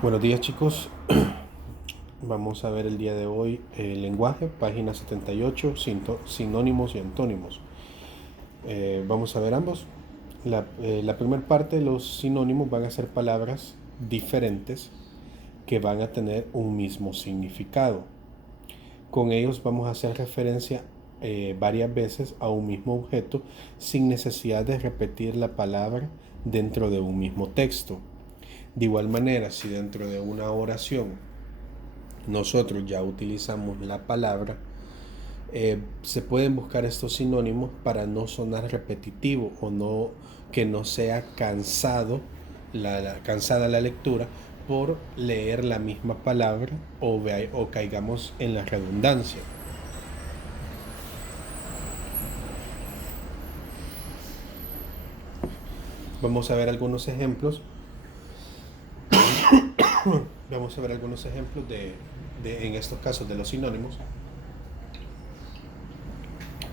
Buenos días, chicos. Vamos a ver el día de hoy el lenguaje, página 78, sinónimos y antónimos. Vamos a ver ambos. La primera parte, los sinónimos van a ser palabras diferentes que van a tener un mismo significado. Con ellos vamos a hacer referencia varias veces a un mismo objeto sin necesidad de repetir la palabra dentro de un mismo texto. De igual manera, si dentro de una oración nosotros ya utilizamos la palabra, se pueden buscar estos sinónimos para no sonar repetitivo o no, que no sea cansada la lectura por leer la misma palabra o caigamos en la redundancia. Vamos a ver algunos ejemplos. Vamos a ver algunos ejemplos en estos casos de los sinónimos.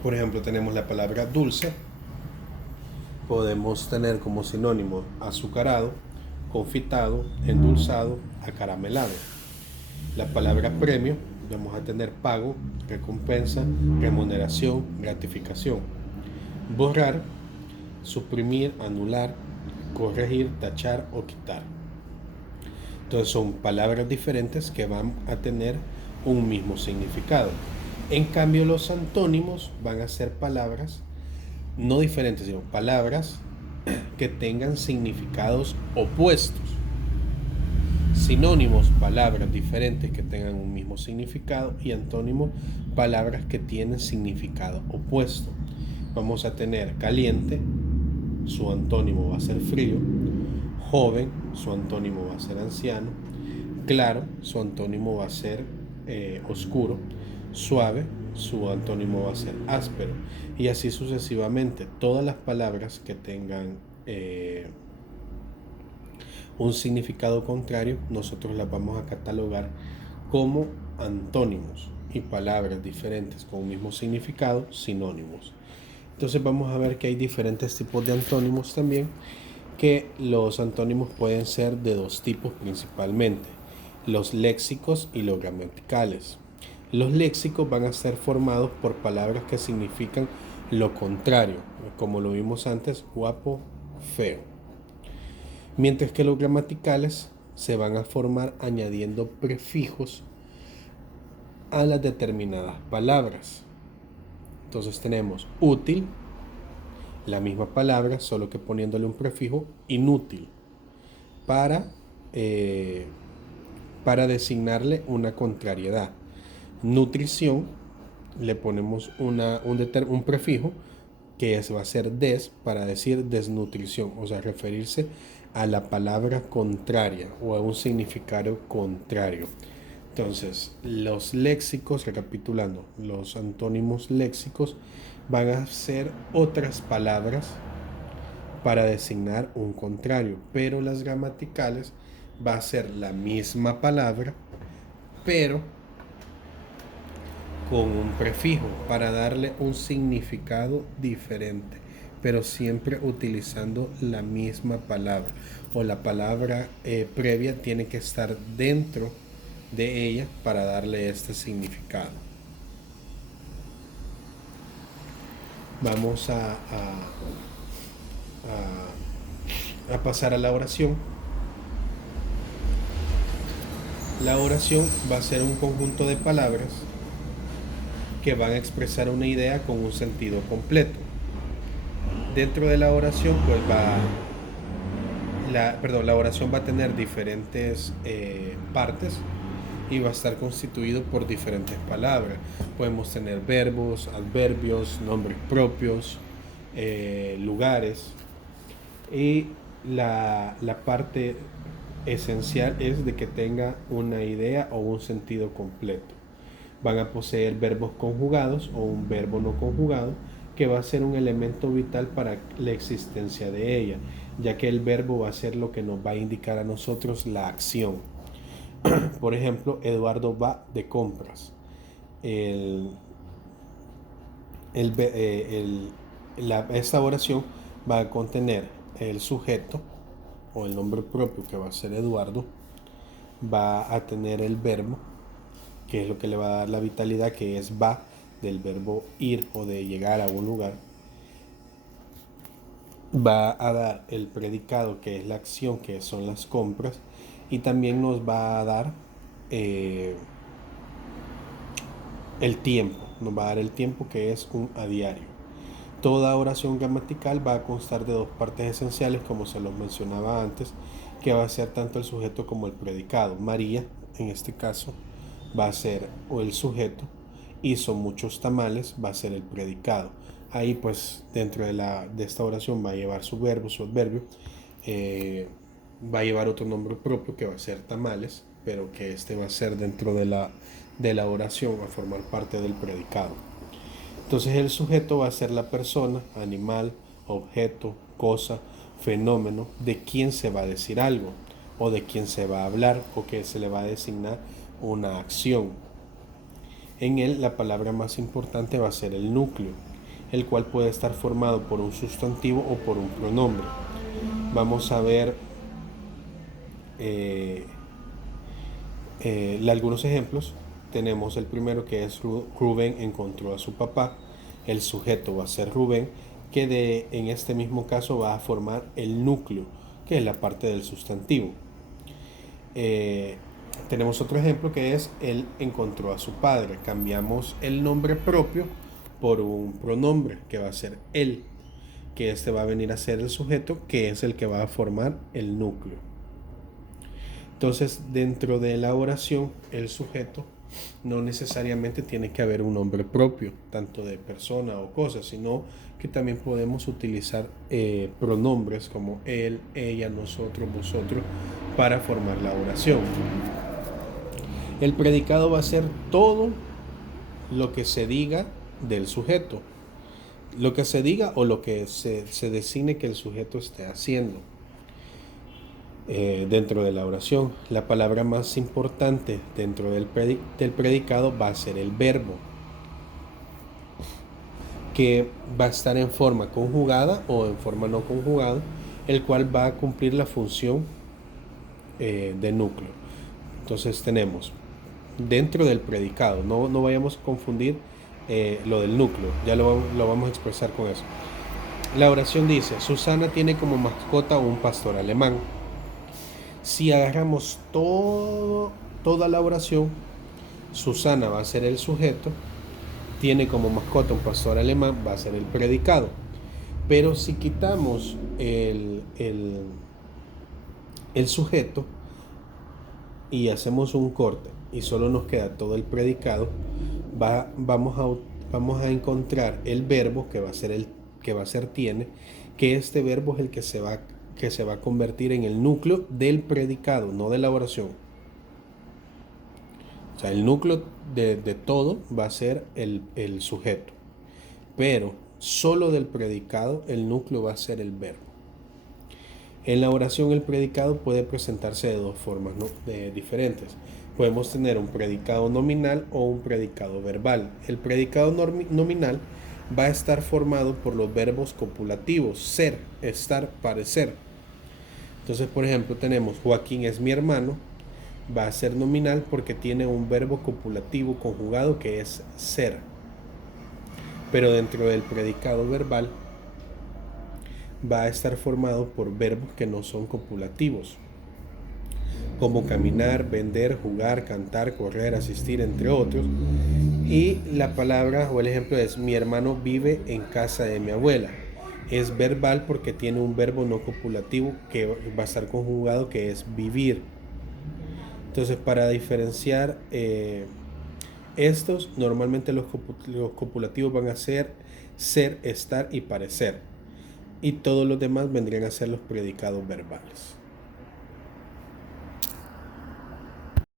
Por ejemplo, tenemos la palabra dulce. Podemos tener como sinónimo azucarado, confitado, endulzado, acaramelado. La palabra premio, vamos a tener pago, recompensa, remuneración, gratificación. Borrar, suprimir, anular, corregir, tachar o quitar. Entonces son palabras diferentes que van a tener un mismo significado. En cambio, los antónimos van a ser palabras no diferentes, sino palabras que tengan significados opuestos. Sinónimos, palabras diferentes que tengan un mismo significado, y antónimos, palabras que tienen significado opuesto. Vamos a tener caliente, su antónimo va a ser frío; joven, su antónimo va a ser anciano; claro, su antónimo va a ser oscuro; suave, su antónimo va a ser áspero, y así sucesivamente. Todas las palabras que tengan un significado contrario, nosotros las vamos a catalogar como antónimos, y palabras diferentes con un mismo significado, sinónimos. Entonces vamos a ver que hay diferentes tipos de antónimos también, que los antónimos pueden ser de dos tipos principalmente: los léxicos y los gramaticales. Los léxicos van a ser formados por palabras que significan lo contrario, como lo vimos antes: guapo, feo. Mientras que los gramaticales se van a formar añadiendo prefijos a las determinadas palabras. Entonces tenemos útil, la misma palabra, solo que poniéndole un prefijo: inútil, para designarle una contrariedad. Nutrición, le ponemos un prefijo que va a ser des, para decir desnutrición, o sea, referirse a la palabra contraria o a un significado contrario. Entonces, los léxicos, recapitulando, los antónimos léxicos van a ser otras palabras para designar un contrario, pero las gramaticales va a ser la misma palabra, pero con un prefijo para darle un significado diferente, pero siempre utilizando la misma palabra, o la palabra previa tiene que estar dentro de ella para darle este significado. Vamos a pasar a la oración. La oración va a ser un conjunto de palabras que van a expresar una idea con un sentido completo. Dentro de la oración, pues la oración va a tener diferentes partes, y va a estar constituido por diferentes palabras. Podemos tener verbos, adverbios, nombres propios, lugares, y la parte esencial es de que tenga una idea o un sentido completo. Van a poseer verbos conjugados o un verbo no conjugado, que va a ser un elemento vital para la existencia de ella, ya que el verbo va a ser lo que nos va a indicar a nosotros la acción. Por ejemplo, Eduardo va de compras. Esta oración va a contener el sujeto o el nombre propio, que va a ser Eduardo, va a tener el verbo, que es lo que le va a dar la vitalidad, que es va, del verbo ir o de llegar a un lugar. Va a dar el predicado, que es la acción, que son las compras, y también nos va a dar el tiempo, nos va a dar el tiempo, que es un a diario. Toda oración gramatical va a constar de dos partes esenciales, como se los mencionaba antes, que va a ser tanto el sujeto como el predicado. María, en este caso, va a ser o el sujeto, hizo muchos tamales, va a ser el predicado. Ahí pues dentro de esta oración va a llevar su verbo, su adverbio, va a llevar otro nombre propio que va a ser tamales, pero que este va a ser dentro de la oración, a formar parte del predicado. Entonces el sujeto va a ser la persona, animal, objeto, cosa, fenómeno de quien se va a decir algo, o de quien se va a hablar, o que se le va a designar una acción. En él la palabra más importante va a ser el núcleo, el cual puede estar formado por un sustantivo o por un pronombre. Vamos a ver algunos ejemplos. Tenemos el primero, que es Rubén encontró a su papá. El sujeto va a ser Rubén, que en este mismo caso va a formar el núcleo, que es la parte del sustantivo. Tenemos otro ejemplo, que es él encontró a su padre. Cambiamos el nombre propio por un pronombre, que va a ser él, que este va a venir a ser el sujeto, que es el que va a formar el núcleo. Entonces, dentro de la oración, el sujeto no necesariamente tiene que haber un nombre propio, tanto de persona o cosa, sino que también podemos utilizar pronombres como él, ella, nosotros, vosotros, para formar la oración. El predicado va a ser todo lo que se diga del sujeto, lo que se diga o lo que se designe que el sujeto esté haciendo. Dentro de la oración, la palabra más importante dentro del predicado va a ser el verbo, que va a estar en forma conjugada o en forma no conjugada, el cual va a cumplir la función de núcleo. Entonces tenemos dentro del predicado, no vayamos a confundir lo del núcleo, ya lo vamos a expresar con eso. La oración dice: Susana tiene como mascota un pastor alemán. Si agarramos toda la oración, Susana va a ser el sujeto, tiene como mascota un pastor alemán, va a ser el predicado. Pero si quitamos el sujeto y hacemos un corte y solo nos queda todo el predicado, vamos a encontrar el verbo, que va a ser tiene, que este verbo es el que se va a convertir en el núcleo del predicado, no de la oración. O sea, el núcleo de todo va a ser el sujeto, pero solo del predicado el núcleo va a ser el verbo. En la oración el predicado puede presentarse de dos formas diferentes. Podemos tener un predicado nominal o un predicado verbal. El predicado nominal va a estar formado por los verbos copulativos: ser, estar, parecer. Entonces, por ejemplo, tenemos Joaquín es mi hermano, va a ser nominal porque tiene un verbo copulativo conjugado, que es ser. Pero dentro del predicado verbal va a estar formado por verbos que no son copulativos, como caminar, vender, jugar, cantar, correr, asistir, entre otros. Y la palabra o el ejemplo es: mi hermano vive en casa de mi abuela. Es verbal porque tiene un verbo no copulativo que va a estar conjugado, que es vivir. Entonces, para diferenciar estos, normalmente los copulativos van a ser ser, estar y parecer. Y todos los demás vendrían a ser los predicados verbales.